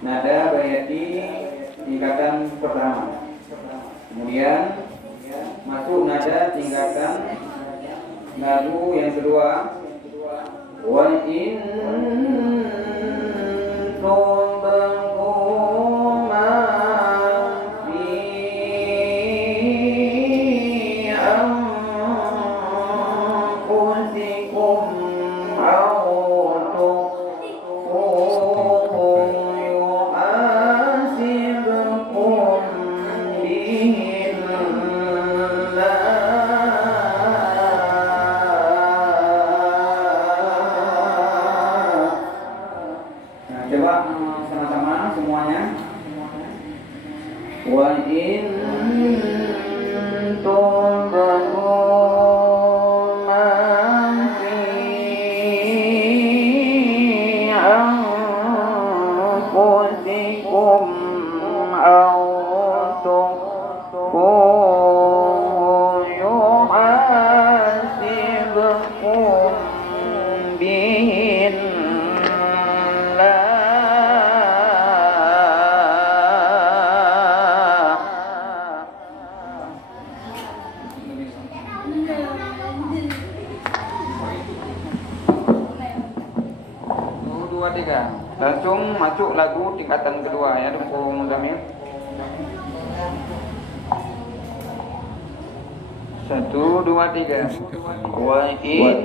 Nada bayati tingkatan pertama. Kemudian masuk nada tingkatan nadu yang kedua. Wa in coba sama-sama semuanya. Wa in tubdu ma fi anfusikum aw tukhfu yuhasibkum bihin dua tiga. Langsung masuk lagu tingkatan kedua ya, Tungku Muzamil. 1, 2, 3. Wa in